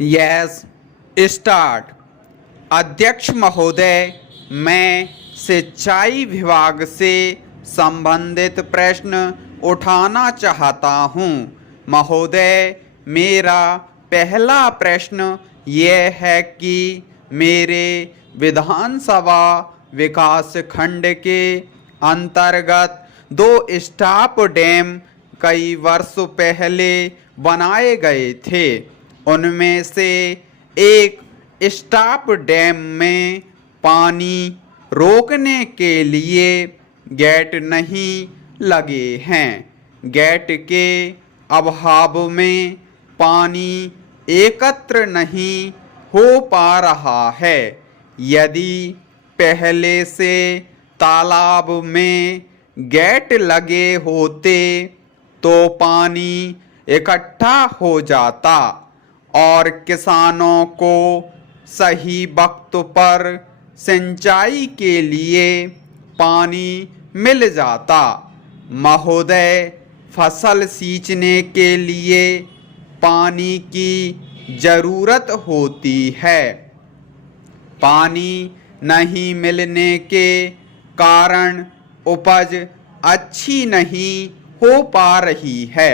Yes start. अध्यक्ष महोदय, मैं सिंचाई विभाग से संबंधित प्रश्न उठाना चाहता हूँ। महोदय, मेरा पहला प्रश्न यह है कि मेरे विधानसभा विकास खंड के अंतर्गत 2 स्टॉप डैम कई वर्षों पहले बनाए गए थे। उनमें से एक स्टॉप डैम में पानी रोकने के लिए गेट नहीं लगे हैं। गेट के अभाव में पानी एकत्र नहीं हो पा रहा है। यदि पहले से तालाब में गेट लगे होते तो पानी इकट्ठा हो जाता और किसानों को सही वक्त पर सिंचाई के लिए पानी मिल जाता। महोदय, फसल सींचने के लिए पानी की ज़रूरत होती है। पानी नहीं मिलने के कारण उपज अच्छी नहीं हो पा रही है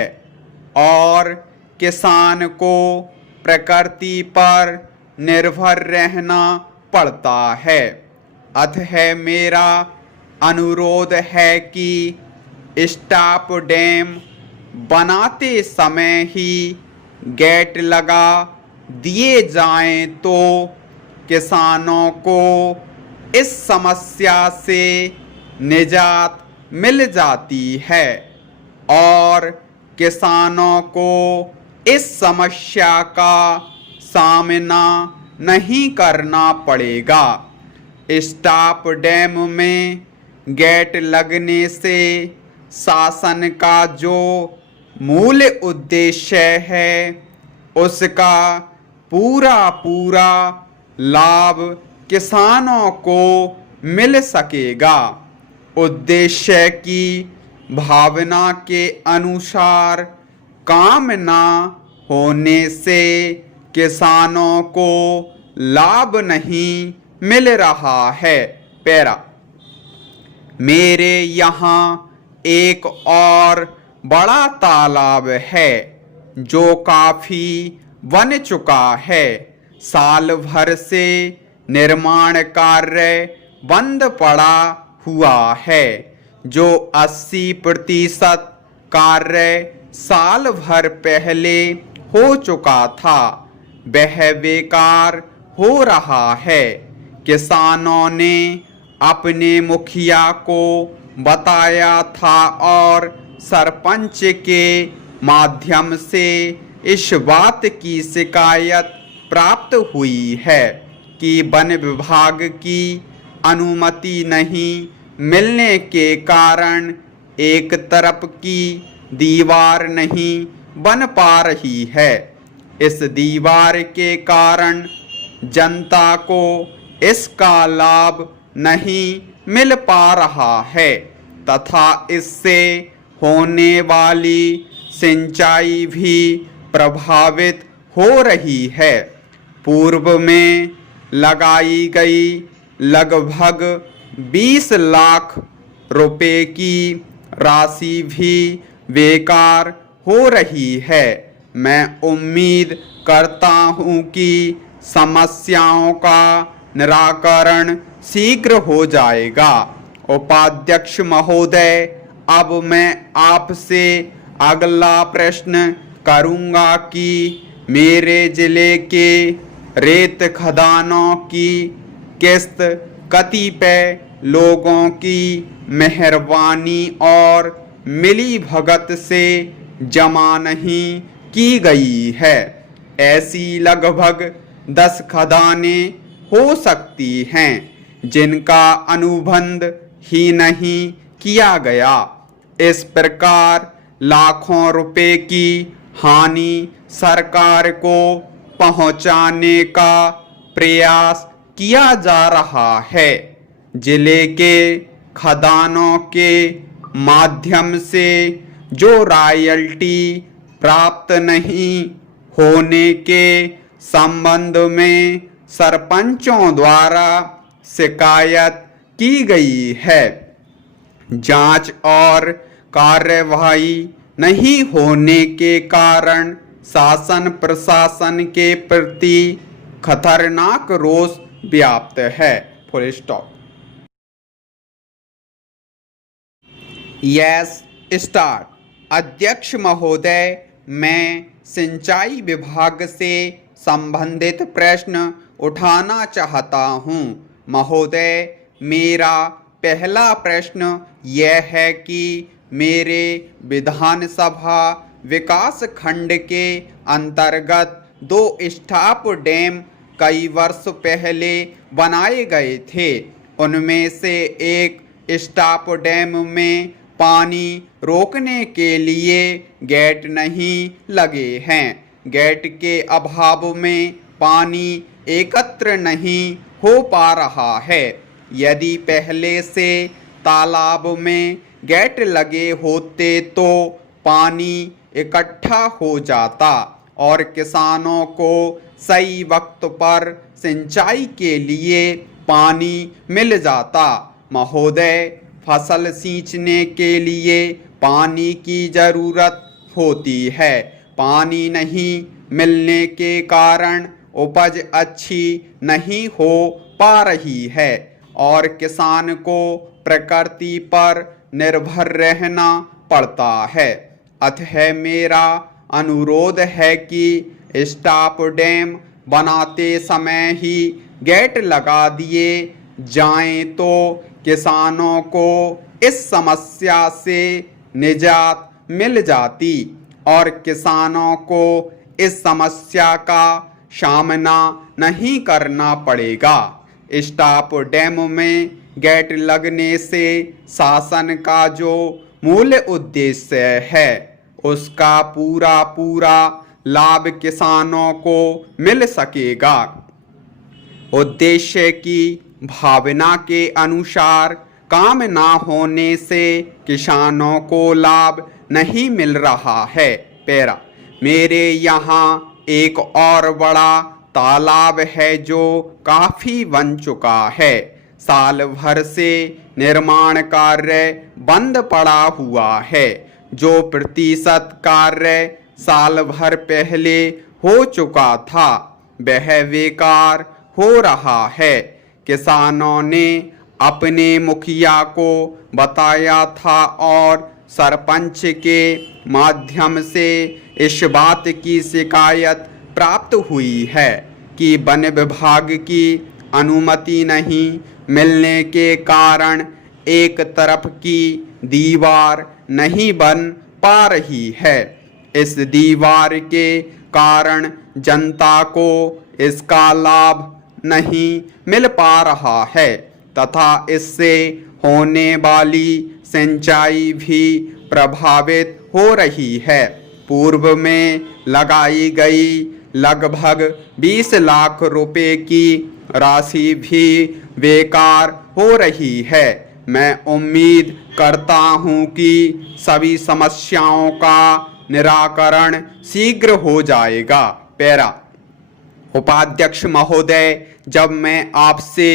और किसान को प्रकृति पर निर्भर रहना पड़ता है। अतः मेरा अनुरोध है कि स्टॉप डैम बनाते समय ही गेट लगा दिए जाएं तो किसानों को इस समस्या से निजात मिल जाती है और किसानों को इस समस्या का सामना नहीं करना पड़ेगा। स्टॉप डैम में गेट लगने से शासन का जो मूल उद्देश्य है उसका पूरा लाभ किसानों को मिल सकेगा। उद्देश्य की भावना के अनुसार काम ना होने से किसानों को लाभ नहीं मिल रहा है। पैरा, मेरे यहाँ एक और बड़ा तालाब है जो काफी बन चुका है। साल भर से निर्माण कार्य बंद पड़ा हुआ है। जो 80% कार्य साल भर पहले हो चुका था वह बेकार हो रहा है। किसानों ने अपने मुखिया को बताया था और सरपंच के माध्यम से इस बात की शिकायत प्राप्त हुई है कि वन विभाग की अनुमति नहीं मिलने के कारण एक तरफ की दीवार नहीं बन पा रही है। इस दीवार के कारण जनता को इसका लाभ नहीं मिल पा रहा है तथा इससे होने वाली सिंचाई भी प्रभावित हो रही है। पूर्व में लगाई गई लगभग 20 लाख रुपए की राशि भी बेकार हो रही है। मैं उम्मीद करता हूं कि समस्याओं का निराकरण शीघ्र हो जाएगा। उपाध्यक्ष महोदय, अब मैं आपसे अगला प्रश्न करूंगा कि मेरे जिले के रेत खदानों की किस्त कतिपय लोगों की मेहरबानी और मिली भगत से जमा नहीं की गई है। ऐसी लगभग 10 खदानें हो सकती हैं जिनका अनुबंध ही नहीं किया गया। इस प्रकार लाखों रुपए की हानि सरकार को पहुंचाने का प्रयास किया जा रहा है। जिले के खदानों के माध्यम से जो रॉयल्टी प्राप्त नहीं होने के संबंध में सरपंचों द्वारा शिकायत की गई है। जांच और कार्यवाही नहीं होने के कारण शासन प्रशासन के प्रति खतरनाक रोष व्याप्त है। Full stop. Yes start. अध्यक्ष महोदय, मैं सिंचाई विभाग से संबंधित प्रश्न उठाना चाहता हूँ। महोदय, मेरा पहला प्रश्न यह है कि मेरे विधानसभा विकास खंड के अंतर्गत 2 स्टॉप डैम कई वर्ष पहले बनाए गए थे। उनमें से एक स्टॉप डैम में पानी रोकने के लिए गेट नहीं लगे हैं। गेट के अभाव में पानी एकत्र नहीं हो पा रहा है। यदि पहले से तालाब में गेट लगे होते तो पानी इकट्ठा हो जाता और किसानों को सही वक्त पर सिंचाई के लिए पानी मिल जाता। महोदय, फसल सींचने के लिए पानी की ज़रूरत होती है। पानी नहीं मिलने के कारण उपज अच्छी नहीं हो पा रही है और किसान को प्रकृति पर निर्भर रहना पड़ता है। अतः मेरा अनुरोध है कि स्टॉप डैम बनाते समय ही गेट लगा दिए जाएं तो किसानों को इस समस्या से निजात मिल जाती और किसानों को इस समस्या का सामना नहीं करना पड़ेगा। स्टॉप डैम में गेट लगने से शासन का जो मूल उद्देश्य है उसका पूरा लाभ किसानों को मिल सकेगा। उद्देश्य की भावना के अनुसार काम ना होने से किसानों को लाभ नहीं मिल रहा है। पैरा, मेरे यहाँ एक और बड़ा तालाब है जो काफी बन चुका है। साल भर से निर्माण कार्य बंद पड़ा हुआ है। जो प्रतिशत कार्य साल भर पहले हो चुका था वह बेकार हो रहा है। किसानों ने अपने मुखिया को बताया था और सरपंच के माध्यम से इस बात की शिकायत प्राप्त हुई है कि वन विभाग की अनुमति नहीं मिलने के कारण एक तरफ की दीवार नहीं बन पा रही है। इस दीवार के कारण जनता को इसका लाभ नहीं मिल पा रहा है तथा इससे होने वाली सिंचाई भी प्रभावित हो रही है। पूर्व में लगाई गई लगभग 20 लाख रुपए की राशि भी बेकार हो रही है। मैं उम्मीद करता हूं कि सभी समस्याओं का निराकरण शीघ्र हो जाएगा। पैरा, उपाध्यक्ष महोदय, जब मैं आपसे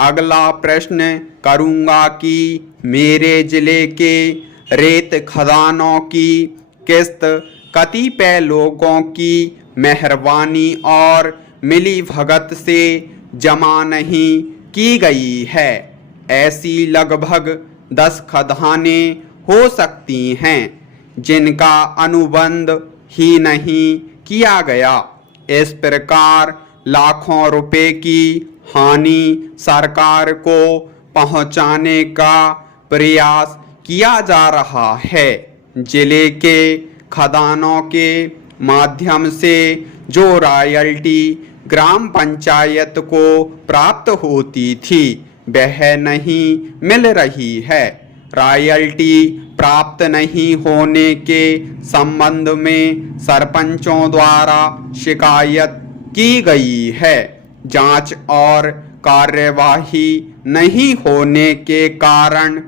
अगला प्रश्न करूंगा कि मेरे जिले के रेत खदानों की किस्त कतिपय लोगों की मेहरबानी और मिली भगत से जमा नहीं की गई है। ऐसी लगभग 10 खदानें हो सकती हैं जिनका अनुबंध ही नहीं किया गया। इस प्रकार लाखों रुपए की हानि सरकार को पहुंचाने का प्रयास किया जा रहा है। जिले के खदानों के माध्यम से जो रॉयल्टी ग्राम पंचायत को प्राप्त होती थी वह नहीं मिल रही है। रॉयल्टी प्राप्त नहीं होने के संबंध में सरपंचों द्वारा शिकायत की गई है। जांच और कार्यवाही नहीं होने के कारण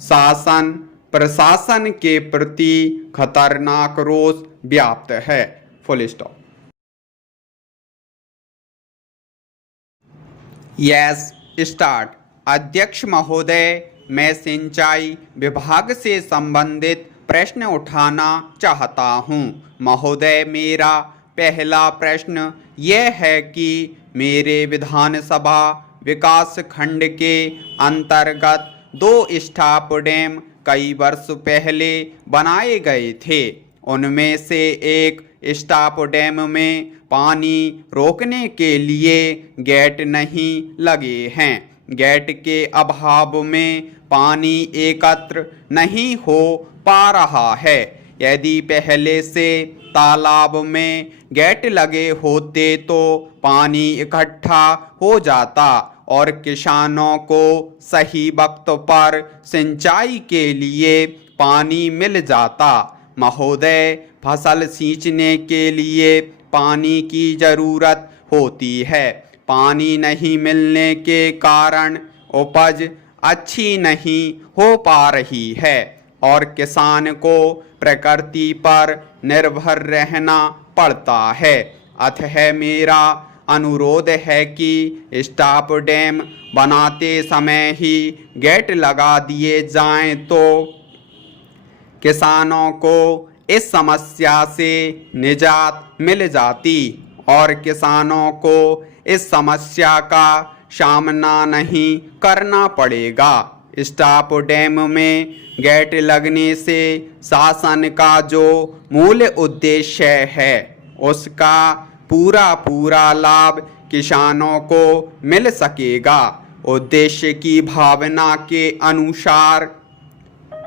शासन प्रशासन के प्रति खतरनाक रोष व्याप्त है। Full stop. Yes start. अध्यक्ष महोदय, मैं सिंचाई विभाग से संबंधित प्रश्न उठाना चाहता हूँ। महोदय, मेरा पहला प्रश्न यह है कि मेरे विधानसभा विकास खंड के अंतर्गत 2 स्टॉप डैम कई वर्ष पहले बनाए गए थे। उनमें से एक स्टॉप डैम में पानी रोकने के लिए गेट नहीं लगे हैं। गेट के अभाव में पानी एकत्र नहीं हो पा रहा है। यदि पहले से तालाब में गेट लगे होते तो पानी इकट्ठा हो जाता और किसानों को सही वक्त पर सिंचाई के लिए पानी मिल जाता। महोदय, फसल सींचने के लिए पानी की ज़रूरत होती है। पानी नहीं मिलने के कारण उपज अच्छी नहीं हो पा रही है और किसान को प्रकृति पर निर्भर रहना पड़ता है। अतः मेरा अनुरोध है कि स्टॉप डैम बनाते समय ही गेट लगा दिए जाएं तो किसानों को इस समस्या से निजात मिल जाती और किसानों को इस समस्या का सामना नहीं करना पड़ेगा। स्टॉप डैम में गेट लगने से शासन का जो मूल उद्देश्य है उसका पूरा लाभ किसानों को मिल सकेगा। उद्देश्य की भावना के अनुसार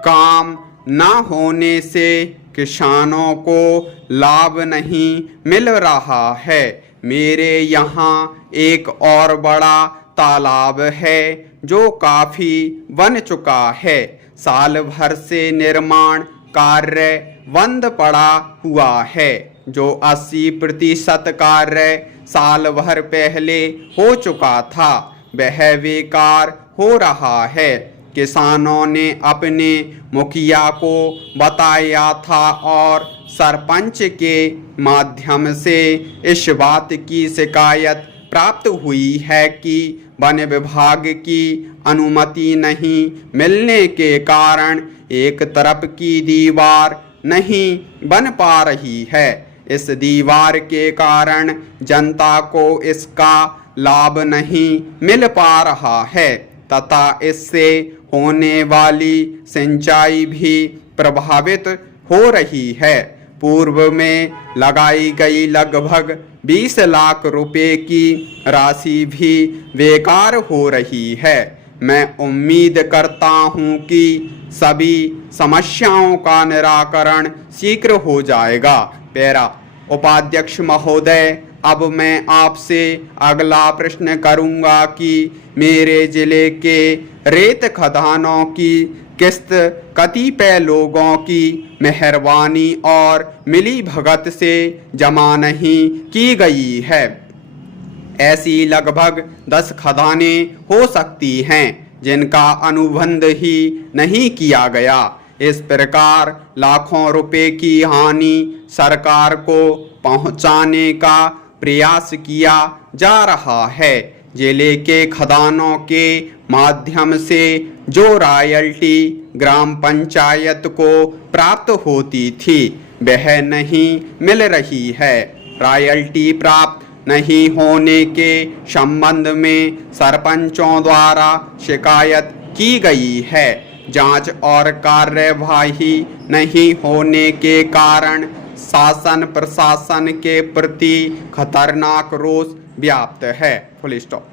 काम न होने से किसानों को लाभ नहीं मिल रहा है। मेरे यहाँ एक और बड़ा तालाब है जो काफ़ी बन चुका है। साल भर से निर्माण कार्य बंद पड़ा हुआ है। जो 80% कार्य साल भर पहले हो चुका था वह बेकार हो रहा है। किसानों ने अपने मुखिया को बताया था और सरपंच के माध्यम से इस बात की शिकायत प्राप्त हुई है कि वन विभाग की अनुमति नहीं मिलने के कारण एक तरफ की दीवार नहीं बन पा रही है। इस दीवार के कारण जनता को इसका लाभ नहीं मिल पा रहा है तथा इससे होने वाली सिंचाई भी प्रभावित हो रही है। पूर्व में लगाई गई लगभग 20 लाख रुपए की राशि भी बेकार हो रही है। मैं उम्मीद करता हूं कि सभी समस्याओं का निराकरण शीघ्र हो जाएगा। पैरा। उपाध्यक्ष महोदय, अब मैं आपसे अगला प्रश्न करूंगा कि मेरे जिले के रेत खदानों की किस्त कतिपय लोगों की मेहरबानी और मिली भगत से जमा नहीं की गई है। ऐसी लगभग 10 खदानें हो सकती हैं जिनका अनुबंध ही नहीं किया गया। इस प्रकार लाखों रुपए की हानि सरकार को पहुंचाने का प्रयास किया जा रहा है। जिले के खदानों के माध्यम से जो रॉयल्टी ग्राम पंचायत को प्राप्त होती थी वह नहीं मिल रही है। रॉयल्टी प्राप्त नहीं होने के संबंध में सरपंचों द्वारा शिकायत की गई है। जांच और कार्यवाही नहीं होने के कारण शासन प्रशासन के प्रति खतरनाक रोष व्याप्त है। Full stop.